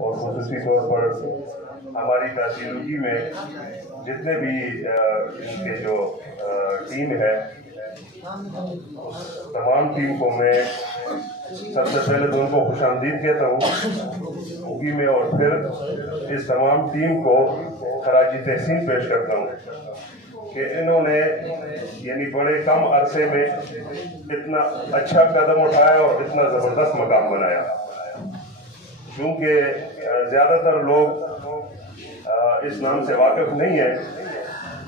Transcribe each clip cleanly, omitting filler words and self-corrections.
اور خصوصی طور پر ہماری تحصیلوی میں جتنے بھی ان کے جو ٹیم ہے تمام ٹیم کو میں سب سے پہلے تو ان کو خوش آمدید کہتا ہوں اوگی میں، اور پھر اس تمام ٹیم کو خراج تحسین پیش کرتا ہوں کہ انہوں نے یعنی بڑے کم عرصے میں اتنا اچھا قدم اٹھایا اور اتنا زبردست مقام بنایا، کیونکہ زیادہ تر لوگ اس نام سے واقف نہیں ہیں،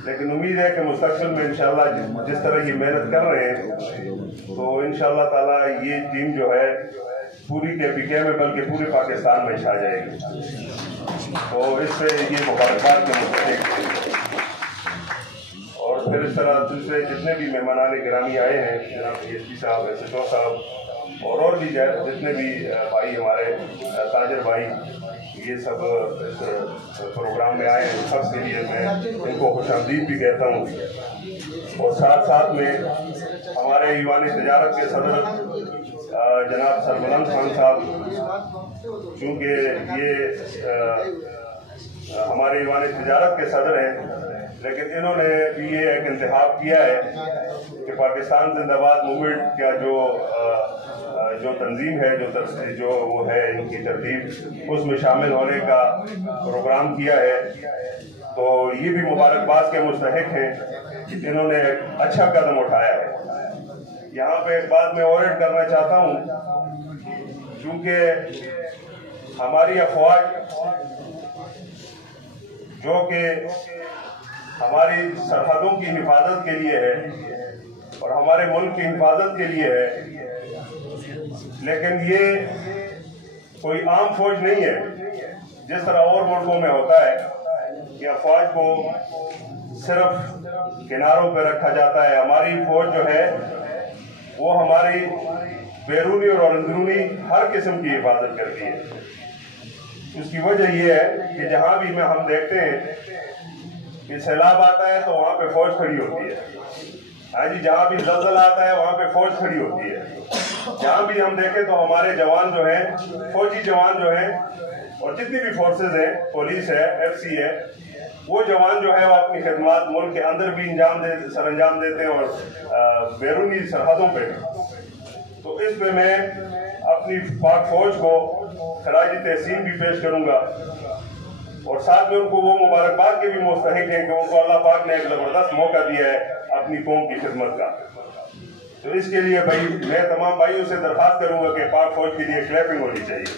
لیکن امید ہے کہ مستقبل میں انشاءاللہ جس طرح یہ محنت کر رہے ہیں تو انشاءاللہ تعالیٰ یہ ٹیم جو ہے پوری KPK میں بلکہ پورے پاکستان میں چھا جائے گی، تو اس سے یہ مبارکباد کے مستحق ہے۔ اور پھر اس طرح دوسرے جتنے بھی مہمانان گرامی آئے ہیں، جناب DSP صاحب، SHO صاحب اور بھی جتنے بھی بھائی ہمارے تاجر بھائی یہ سب اس پروگرام میں آئے ہیں، سب کے لیے میں ان کو خوش آمدید بھی کہتا ہوں۔ اور ساتھ ساتھ میں ہمارے ایوان تجارت کے صدر جناب سربلند خان صاحب، چونکہ یہ ہمارے ایوان تجارت کے صدر ہیں، لیکن انہوں نے یہ ایک انتخاب کیا ہے کہ پاکستان زندہ باد موومنٹ کا جو تنظیم ہے، جو وہ ہے ان کی ترتیب، اس میں شامل ہونے کا پروگرام کیا ہے، تو یہ بھی مبارکباد کے مستحق ہیں کہ انہوں نے اچھا قدم اٹھایا ہے۔ یہاں پہ ایک بات میں اور ایڈ کرنا چاہتا ہوں، کیونکہ ہماری افواج جو کہ ہماری سرحدوں کی حفاظت کے لیے ہے اور ہمارے ملک کی حفاظت کے لیے ہے، لیکن یہ کوئی عام فوج نہیں ہے جس طرح اور ملکوں میں ہوتا ہے کہ افواج کو صرف کناروں پہ رکھا جاتا ہے۔ ہماری فوج جو ہے وہ ہماری بیرونی اور اندرونی ہر قسم کی حفاظت کرتی ہے۔ اس کی وجہ یہ ہے کہ جہاں بھی ہم دیکھتے ہیں کہ سیلاب آتا ہے تو وہاں پہ فوج کھڑی ہوتی ہے، ہاں جی، جہاں بھی زلزلہ آتا ہے وہاں پہ فوج کھڑی ہوتی ہے۔ جہاں بھی ہم دیکھیں تو ہمارے جوان جو ہیں، فوجی جوان جو ہیں، اور جتنی بھی فورسز ہیں، پولیس ہے، FC ہے، وہ جوان جو ہے وہ اپنی خدمات ملک کے اندر بھی سر انجام دیتے ہیں اور بیرونی سرحدوں پہ۔ تو اس پہ میں اپنی پاک فوج کو خراج تحسین بھی پیش کروں گا، اور ساتھ میں ان کو وہ مبارکباد کے بھی مستحق ہیں کہ ان کو اللہ پاک نے ایک زبردست موقع دیا ہے اپنی قوم کی خدمت کا۔ تو اس کے لیے بھائی میں تمام بھائیوں سے درخواست کروں گا کہ پاک فوج کے لیے کلیپنگ ہونی چاہیے۔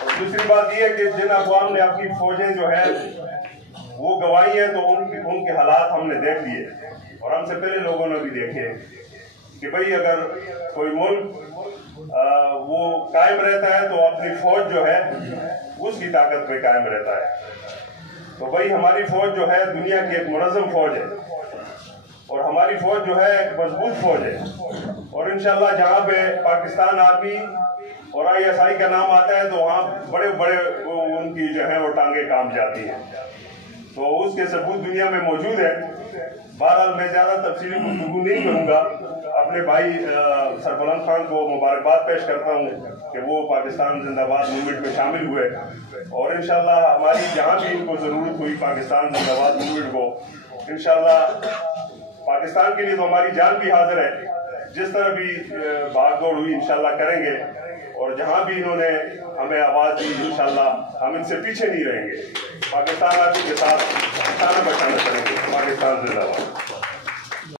اور دوسری بات یہ ہے کہ جن اقوام نے اپنی فوجیں جو ہے وہ گوائی ہیں، تو ان کے حالات ہم نے دیکھ لیے، اور ہم سے پہلے لوگوں نے بھی دیکھے کہ بھائی اگر کوئی ملک وہ قائم رہتا ہے تو اپنی فوج جو ہے اس کی طاقت پہ قائم رہتا ہے۔ تو بھائی ہماری فوج جو ہے دنیا کی ایک منظم فوج ہے، اور ہماری فوج جو ہے ایک مضبوط فوج ہے، اور انشاءاللہ جہاں پہ پاکستان آرمی اور ISI کا نام آتا ہے تو وہاں بڑے بڑے ان کی جو ہے وہ ٹانگیں کام جاتی ہیں، تو اس کے ثبوت دنیا میں موجود ہے۔ بہرحال میں زیادہ تفصیلی گفتگو نہیں کروں گا، اپنے بھائی سربلند خان کو مبارکباد پیش کرتا ہوں کہ وہ پاکستان زندہ باد موومنٹ میں شامل ہوئے، اور انشاءاللہ ہماری جہاں بھی ان کو ضرورت ہوئی پاکستان زندہ باد موومنٹ کو، انشاءاللہ پاکستان کے لیے تو ہماری جان بھی حاضر ہے، جس طرح بھی بھاگ دوڑ ہوئی انشاءاللہ کریں گے، اور جہاں بھی انہوں نے ہمیں آواز دی انشاءاللہ ہم ان سے پیچھے نہیں رہیں گے، پاکستان آرمی کے ساتھ بچانا چلیں گے۔ پاکستان زندہ باد۔